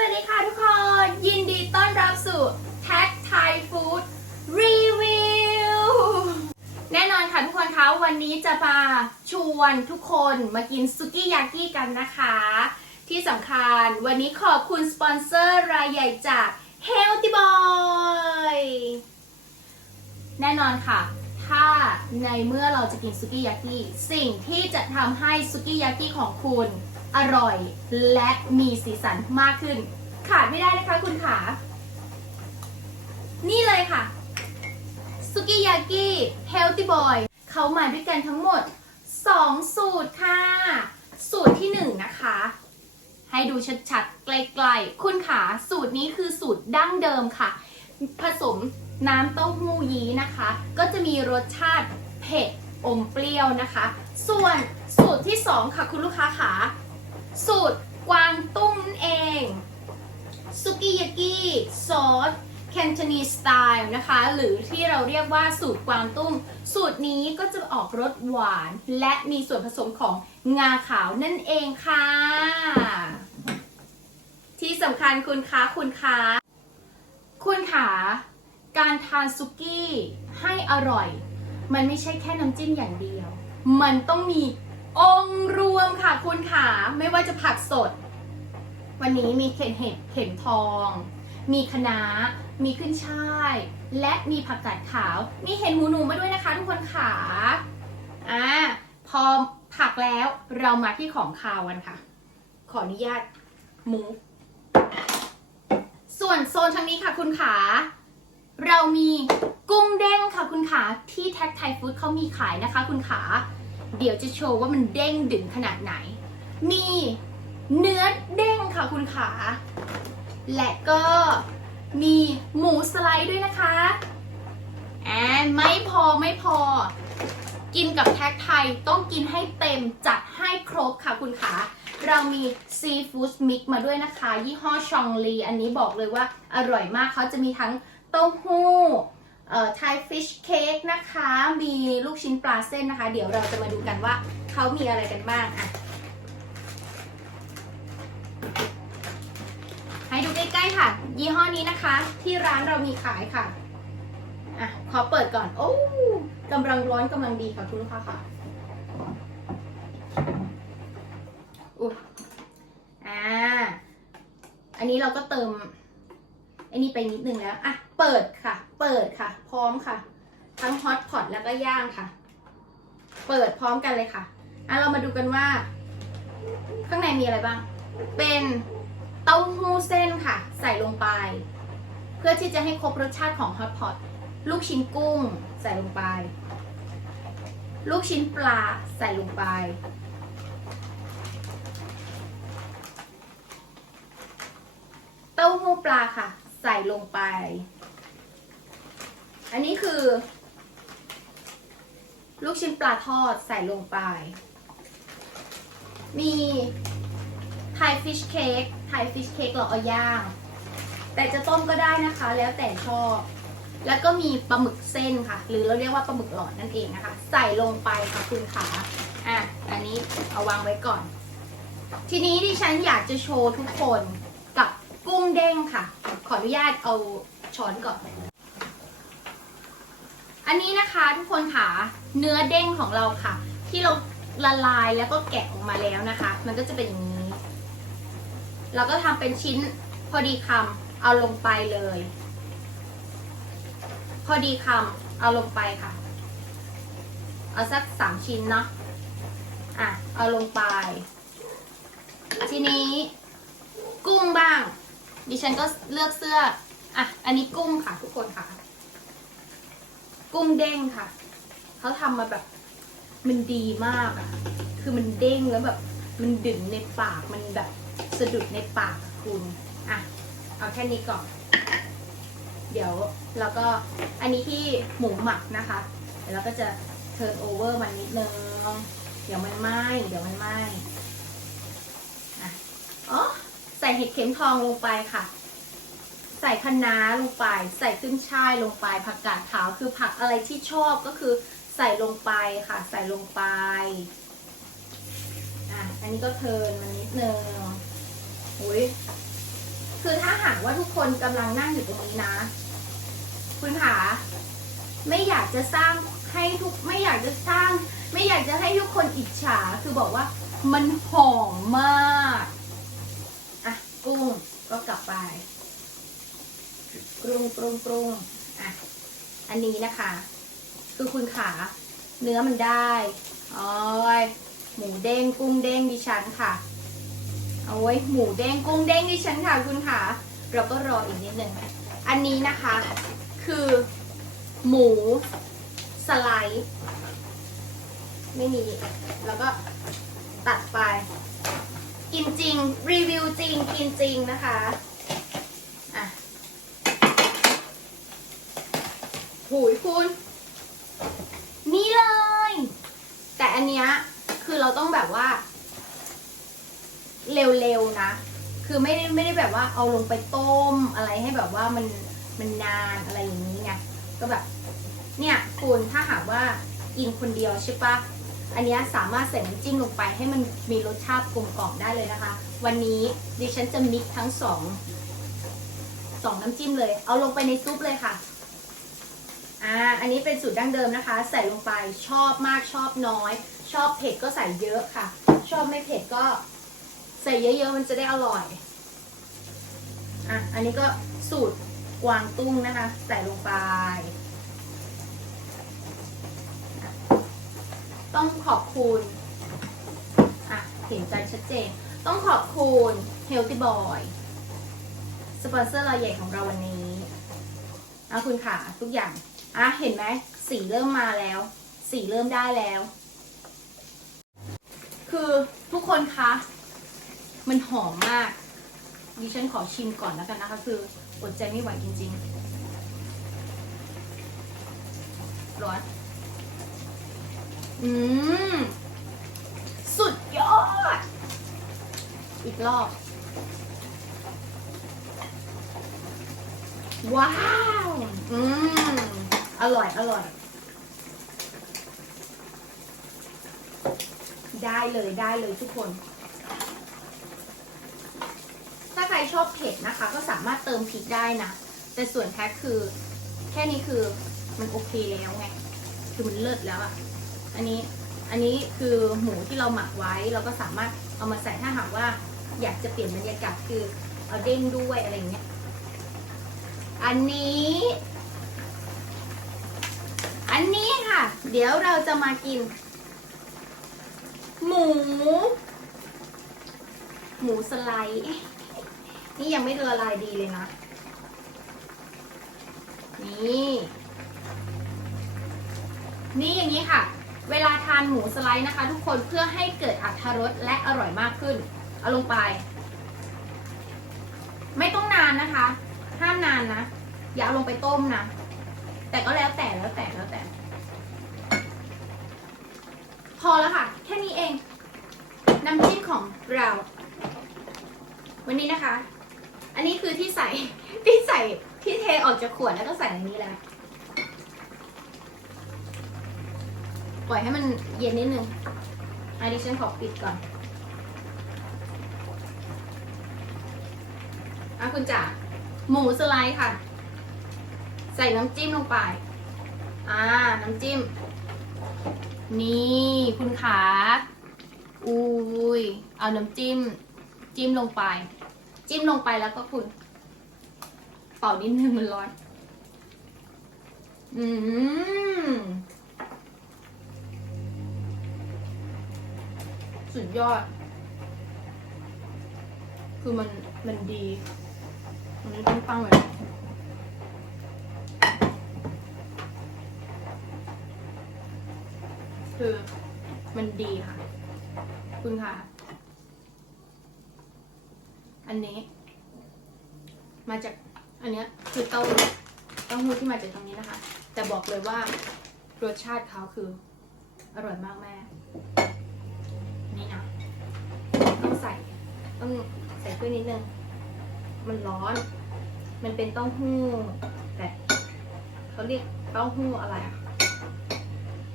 วัสดีค่ะทุกคน ยินดีต้อนรับสู่ Tag Thai Food Review แน่นอนค่ะทุกคนคะวันนี้จะมาชวนทุกคนมากินซุกี้ยากิกันนะคะ ที่สำคัญวันนี้ขอบคุณสปอนเซอร์รายใหญ่จาก Healthy Boy แน่นอนค่ะ ถ้าในเมื่อเราจะกินซุกี้ยากิสิ่งที่จะทำให้ซุกี้ยากิของคุณ อร่อยและมีสีสันมากขึ้น ขาดไม่ได้นะคะคุณขา นี่เลยค่ะซุกี้ยากิ Healthy Boy เขามาด้วยกันทั้งหมด 2 สูตรค่ะ สูตรที่ 1 นะคะ ให้ดูชัดๆ ไกลๆ คุณขาสูตรนี้คือสูตรดั้งเดิมค่ะ ผสมน้ำเต้าหู้ยี้นะคะ ก็จะมีรสชาติเผ็ดอมเปรี้ยวนะคะ ส่วนสูตรที่ 2 ค่ะ คุณลูกค้าขา สูตรกวางตุ้งนั่นเองซุกิยากิซอสแคนท o นีสไตล์นะคะ หรือที่เราเรียกว่าสูตรกวางตุ้ง สูตรนี้ก็จะออกรสหวาน และมีส่วนผสมของงาขาวนั่นเองค่ะ ที่สำคัญคุณคะคุณคะคุณขาการทานซุกี้ให้อร่อย มันไม่ใช่แค่น้ำจิ้มอย่างเดียว มันต้องมี องค์รวมค่ะคุณขาไม่ว่าจะผักสด วันนี้มีเข็มเห็ดเข็มทอง มีคะน้ามีขึ้นช่าย และมีผักกาดขาว มีเห็ดหูหนูมาด้วยนะคะ ทุกคนขาอ่าพอผักแล้วเรามาที่ของคาวกันค่ะ ขออนุญาตหมูส่วนโซนทางนี้ค่ะคุณขา เรามีกุ้งเด้งค่ะคุณขาที่แท็กไทยฟู้ดเขามีขายนะคะ คุณขา เดี๋ยวจะโชว์ว่ามันเด้งดึงขนาดไหน มีเนื้อเด้งค่ะคุณขา และก็มีหมูสไลด์ด้วยนะคะแอนไม่พอไม่พอ กินกับแท็กไทยต้องกินให้เต็มจัดให้ครบค่ะคุณขา เรามีซีฟู้ดมิกมาด้วยนะคะ ยี่ห้อชองลี อันนี้บอกเลยว่าอร่อยมากเขาจะมีทั้งเต้าหู้ เอ่อไทยฟิชเค้กนะคะ มีลูกชิ้นปลาเส้นนะคะ เดี๋ยวเราจะมาดูกันว่าเขามีอะไรกันบ้างอะให้ดูใกล้ๆค่ะ ยี่ห้อนี้นะคะ ที่ร้านเรามีขายค่ะอะขอเปิดก่อนโอ้กำลังร้อนกำลังดีค่ะคุณลูกค้าค่ะอุ๊ยอ่าอันนี้เราก็เติมอันนี้ไปนิดนึงแล้วอะ เปิดค่ะ เปิดค่ะ พร้อมค่ะ ทั้งฮอตพอตแล้วก็ย่างค่ะ เปิดพร้อมกันเลยค่ะอะเรามาดูกันว่า ข้างในมีอะไรบ้าง เป็นเต้าหู้เส้นค่ะ ใส่ลงไป เพื่อที่จะให้ครบรสชาติของฮอตพอตลูกชิ้นกุ้งใส่ลงไป ลูกชิ้นปลาใส่ลงไป เต้าหู้ปลาค่ะ ใส่ลงไป อันนี้คือ ลูกชิ้นปลาทอดใส่ลงไป มีไทยฟิชเค้กไทยฟิชเค้กเราเอาย่าง แต่จะต้มก็ได้นะคะ แล้วแต่ชอบ แล้วก็มีปลาหมึกเส้นค่ะ หรือเราเรียกว่าปลาหมึกหลอดนั่นเองนะคะ ใส่ลงไปค่ะคุณขาอะ อันนี้เอาวางไว้ก่อน ทีนี้ดิฉันอยากจะโชว์ทุกคนกับกุ้งเด้งค่ะ ขออนุญาตเอาช้อนก่อน อันนี้นะคะทุกคนค่ะเนื้อเด้งของเราค่ะ ที่เราละลายแล้วก็แกะออกมาแล้วนะคะ มันก็จะเป็นอย่างนี้ เราก็ทำเป็นชิ้นพอดีคำเอาลงไปเลย พอดีคำเอาลงไปค่ะ เอาสักสามชิ้นเนาะอะเอาลงไป ทีนี้กุ้งบ้าง ดิฉันก็เลือกเสื้ออะอันนี้กุ้งค่ะทุกคนค่ะ กุ้งเด้งค่ะ เขาทำมาแบบ มันดีมากอะคือมันเด้งแล้วแบบ มันดึงในปาก มันแบบสะดุดในปากอะคุณ อะ เอาแค่นี้ก่อน เดี๋ยวเราก็อันนี้ที่หมูหมักนะคะ เดี๋ยวเราก็จะเทิร์นโอเวอร์มันนิดนึง เดี๋ยวมันไหม้ เดี๋ยวมันไหม้อ๋อ ใส่เห็ดเข็มทองลงไปค่ะ ส่คะน้าลงไป ใส่ขึ้นช่ายลงไปผักกาดขาวคือผักอะไรที่ชอบก็คือใส่ลงไปค่ะ ใส่ลงไปอะอันนี้ก็เทิร์นมันนิดนึงอุ้ยคือถ้าหากว่าทุกคนกำลังนั่งอยู่ตรงนี้นะ คุณขาไม่อยากจะสร้างให้ทุกไม่อยากจะสร้าง ไม่อยากจะให้ทุกคนอิจฉาคือบอกว่ามันหอมมาก อะกุ้งก็กลับไป กรุงกรุงกรุงอะอันนี้นะคะ คือคุณขาเนื้อมันได้โอ้ยหมูเด้งกุ้งเด้งดิฉันค่ะเอาไว้หมูเด้งกุ้งเด้งดิฉันค่ะคุณขาเราก็รออีกนิดหนึ่งอันนี้นะคะ คือ หมูสไลด์ไม่มีแล้วก็ตัดไป กินจริง รีวิวจริง กินจริงนะคะ หูยคุณ นี่เลย แต่อันเนี้ยคือเราต้องแบบว่า เร็วๆนะ คือไม่ได้ไม่ได้แบบว่าเอาลงไปต้มอะไรให้แบบว่ามันมันนานอะไรอย่างนี้ไงก็แบบ เนี่ยคุณถ้าหากว่ากินคนเดียวใช่ปะอันนี้สามารถใส่น้ำจิ้มลงไปให้มันมีรสชาติกลมกล่อมได้เลยนะคะ วันนี้ดิฉันจะมิกซ์ทั้งสองสองน้ำจิ้มเลย เอาลงไปในซุปเลยค่ะ อ่าอันนี้เป็นสูตรดั้งเดิมนะคะ ใส่ลงไปชอบมากชอบน้อย ชอบเผ็ดก็ใส่เยอะค่ะ ชอบไม่เผ็ดก็ใส่เยอะๆมันจะได้อร่อยอะอันนี้ก็สูตรกวางตุ้งนะคะ ใส่ลงไป ต้องขอบคุณอะเห็นใจชัดเจน ต้องขอบคุณ Healthy Boy สปอนเซอร์รายใหญ่ของเราวันนี้เอาคุณค่ะ ทุกอย่าง อะเห็นไหมสีเริ่มมาแล้ว สีเริ่มได้แล้ว คือทุกคนคะมันหอมมากดิฉันขอชิมก่อนแล้วกันนะคะ คืออดใจไม่ไหวจริงๆร้อนอืมสุดยอด อีกรอบ ว้าว อืม อร่อยอร่อย ได้เลยได้เลยทุกคน ถ้าใครชอบเผ็ดนะคะ ก็สามารถเติมพริกได้นะ แต่ส่วนแพ็คคือ แค่นี้คือมันโอเคแล้วไง คือมันเลิศแล้วอะอันนี้อันนี้คือหมูที่เราหมักไว้เราก็สามารถเอามาใส่ถ้าหากว่า อยากจะเปลี่ยนบรรยากาศคือเอาเด้งด้วยอะไรอย่างเงี้ย อันนี้ อันนี้ค่ะ เดี๋ยวเราจะมากิน หมู หมูสไลด์นี่ยังไม่ละลายดีเลยนะ นี่ นี่อย่างนี้ค่ะ เวลาทานหมูสไลด์นะคะ ทุกคนเพื่อให้เกิดอรรถรสและอร่อยมากขึ้น เอาลงไป ไม่ต้องนานนะคะ ห้ามนานนะ อย่าเอาลงไปต้มนะ แต่ก็แล้วแต่แล้วแต่แล้วแต่ พอแล้วค่ะ แค่นี้เอง น้ำจิ้มของเรา วันนี้นะคะ อันนี้คือที่ใส่ที่ใส่ที่เทออกจากขวดแล้วก็ใส่ในนี้แล้วปล่อยให้มันเย็นนิดนึงอันนี้ฉันขอปิดก่อนอะคุณจ๋าหมูสไลด์ค่ะ ใส่น้ำจิ้มลงไป อ่า น้ำจิ้ม นี่คุณขาอุ้ย เอาน้ำจิ้ม จิ้มลงไป จิ้มลงไปแล้วก็คุณ เป่านิดนึงมันร้อน อืมสุดยอด คือมัน มันดี มันนี้ต้องตั้งไคือมันดีค่ะ คุณค่ะ อันนี้ มาจากอันเนี้ยคือเต้าเต้าหู้ที่มาจากตรงนี้นะคะ แต่บอกเลยว่ารสชาติเขาคือ อร่อยมากแม่ นี่นะต้องใส่ต้องใส่เพื่อนิดนึง มันร้อน มันเป็นเต้าหู้แต่เขาเรียกเต้าหู้อะไรอะ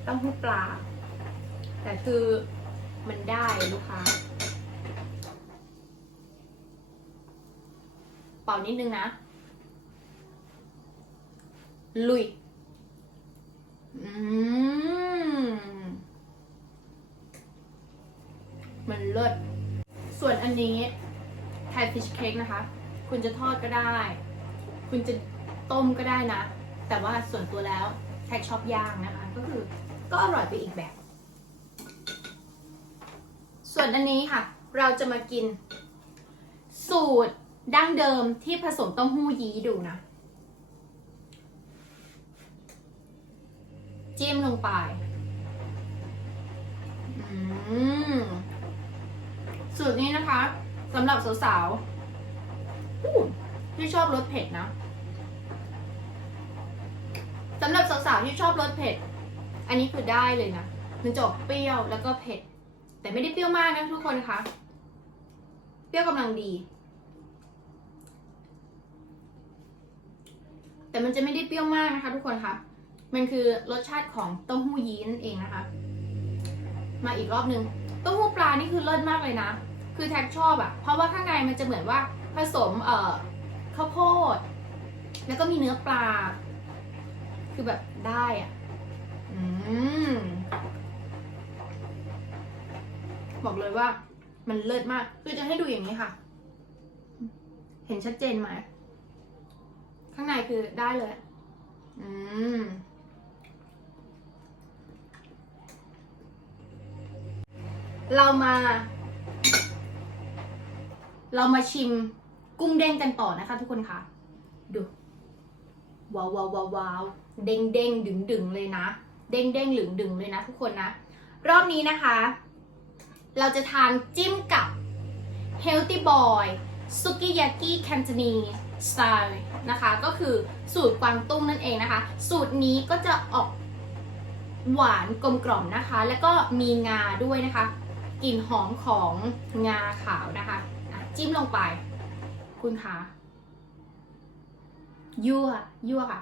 เต้าหู้ปลา แต่คือมันได้ลูกค้าไปป่านิดนึงนะ ลุย อืม มันเลิศ ส่วนอันนี้ไทยฟิชเค้กนะคะ คุณจะทอดก็ได้ คุณจะต้มก็ได้นะ แต่ว่าส่วนตัวแล้วแท็กชอบย่างนะคะ ก็คือก็อร่อยไปอีกแบบ ส่วนอันนี้ค่ะ เราจะมากิน สูตรดั้งเดิมที่ผสมเต้าหู้ยี้ดูนะ จิ้มลงไปสูตรนี้นะคะสำหรับสาวๆที่ชอบรสเผ็ดนะสำหรับสาวๆที่ชอบรสเผ็ด อันนี้คือได้เลยนะมันจะออกเปรี้ยวแล้วก็เผ็ด แต่ไม่ได้เปรี้ยวมากนะทุกคนคะเปรี้ยวกำลังดี แต่มันจะไม่ได้เปรี้ยวมากนะคะ ทุกคนคะมันคือรสชาติของเต้าหู้ยี้นั่นเองนะคะ มาอีกรอบนึงเต้าหู้ปลานี่คือเลิศมากเลยนะ คือแท็กชอบอะเพราะว่าข้างในมันจะเหมือนว่าผสมเอ่อข้าวโพด แล้วก็มีเนื้อปลา คือแบบได้อะอืม บอกเลยว่า มันเลิศมาก คือจะให้ดูอย่างนี้ค่ะ เห็นชัดเจนไหม ข้างในคือได้เลย อืมเรามา เรามาชิมกุ้งเด้งกันต่อนะคะทุกคนคะดูว้าวว้าวว้าววาวเด้งเด้งดึงดึงเลยนะ เด้งเด้งหลึงดึงเลยนะทุกคนนะ รอบนี้นะคะ เราจะทานจิ้มกับ Healthy Boy Sukiyaki Cantonese Style นะคะ ก็คือสูตรกวางตุ้งนั่นเองนะคะ สูตรนี้ก็จะออกหวานกลมกล่อมนะคะ แล้วก็มีงาด้วยนะคะ กลิ่นหอมของงาขาวนะคะอะจิ้มลงไป คุณคะยั่วยั่วค่ะ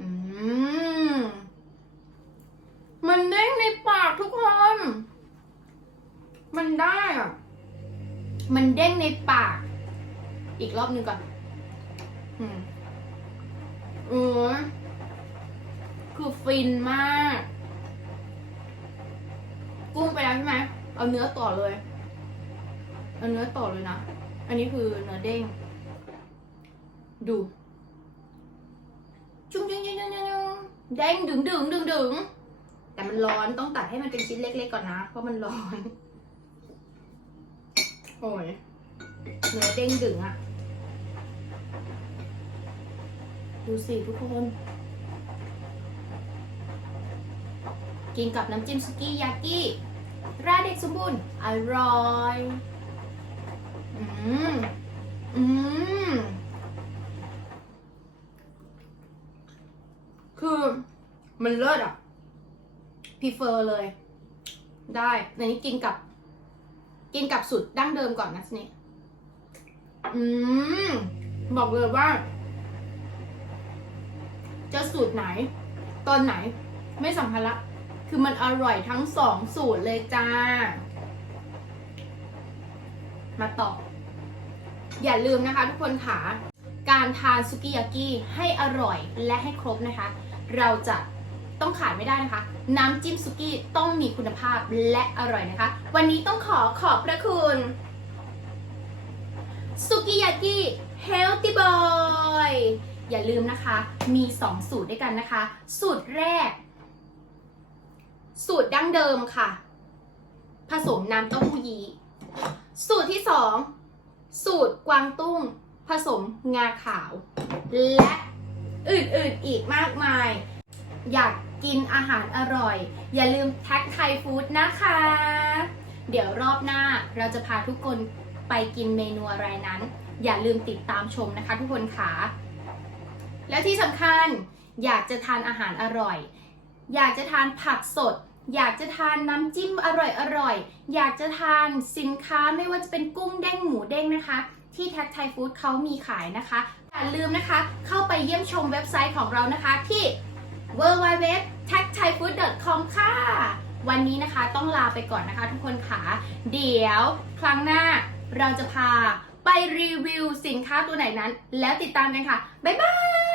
อืมมันเด้งในปากทุกคน มันได้อะมันเด้งในปาก อีกรอบหนึงก่อน อืมเออคือฟินมาก กุ้งไปแล้วใช่ไหม เอาเนื้อต่อเลย เอาเนื้อต่อเลยนะ อันนี้คือเนื้อเด้ง ดูจุ้งจุ้งจุ้งจุ้งจุ้งเด้งดึงดึงดึงดึงแต่มันร้อนต้องตัดให้มันเป็นชิ้นเล็กๆก่อนนะ เพราะมันร้อนโอ้ ยเนื้อเด้งดึงอะดูสิทุกคน กินกับน้ำจิ้มสุกี้ยากิราดเด็กสมบูรณ์อร่อย อืม อืม คือมันเลิศอะพีเฟอร์เลย ได้ในนี้กินกับ กินกับสูตรดั้งเดิมก่อนนะทีนี้อืม บอกเลยว่า จะสูตรไหน ตอนไหน ไม่สำคัญละ คือมันอร่อยทั้งสองสูตรเลยจ้า มาต่อ อย่าลืมนะคะทุกคนค่ะ การทานสุกิยากิให้อร่อยและให้ครบนะคะ เราจะ ต้องขาดไม่ได้นะคะ น้ำจิ้มสุกี้ต้องมีคุณภาพและอร่อยนะคะ วันนี้ต้องขอขอบพระคุณสุกิยากิ Healthy Boy อย่าลืมนะคะ มี 2 สูตรด้วยกันนะคะ สูตรแรก สูตรดั้งเดิมค่ะ ผสมน้ำเต้าหู้ยี้สูตรที่ 2 สูตรกวางตุ้ง ผสมงาขาว และอื่นๆอีกมากมาย อยาก กินอาหารอร่อย อย่าลืมแท็กไทยฟู้ดนะคะ เดี๋ยวรอบหน้าเราจะพาทุกคนไปกินเมนูอะไรนั้น อย่าลืมติดตามชมนะคะทุกคนค่ะแล้วที่สำคัญอยากจะทานอาหารอร่อย อยากจะทานผักสด อยากจะทานน้ำจิ้มอร่อยอร่อยๆอยากจะทานสินค้าไม่ว่าจะเป็นกุ้งเด้งหมูเด้งนะคะ ที่แท็กไทยฟู้ดเขามีขายนะคะอย่าลืมนะคะ เข้าไปเยี่ยมชมเว็บไซต์ของเรานะคะที่ w w w t a c t h a i f o o d c o m ค่ะ วันนี้นะคะต้องลาไปก่อนนะคะทุกคนค่ะ เดี๋ยวครั้งหน้าเราจะพาไปรีวิวสินค้าตัวไหนนั้น แล้วติดตามกันค่ะ บ๊ายบาย